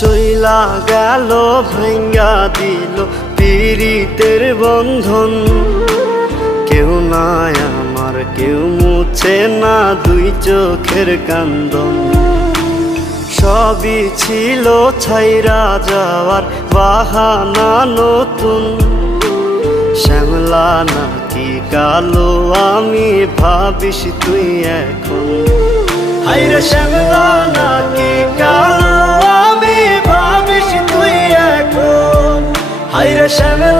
চইলা গেল ভাঙ্গা দিল পীড়িতের বন্ধন। কেউ নাই আমার, কেউ মুছে না দুই চোখের কান্দন। সবই ছিল ছাইরা যাওয়ার বাহানা নতুন। শ্যামলা নাকি কালো আমি ভাবিস তুই এখন। হায়রে শ্যামলা নাকি কালো আমি ভাবিস তুই এখন। হায়রে শ্যামলা